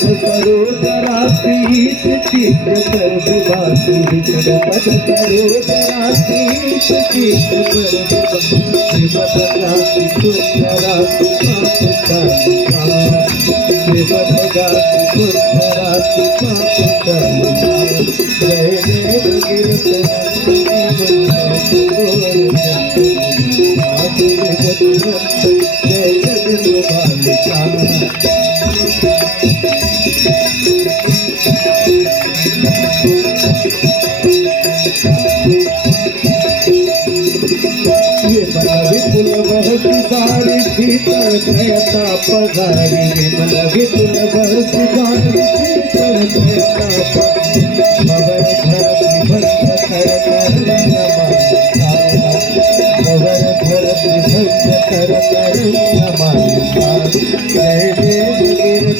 पद करो जरा तीत चित्र कर विवासी विचर पद करो जरा तीत चित्र कर विवासी पदगासी कुंजरासी पापुतासी पदगासी कुंजरासी पापुतासी जय देव जय ये मन विपुल बहुदारी भीतर कहता पधारी मन विपुल बहुदारी भीतर कहता पधारी भक्त कर कर नमः भक्त कर कर नमः जय देव गिर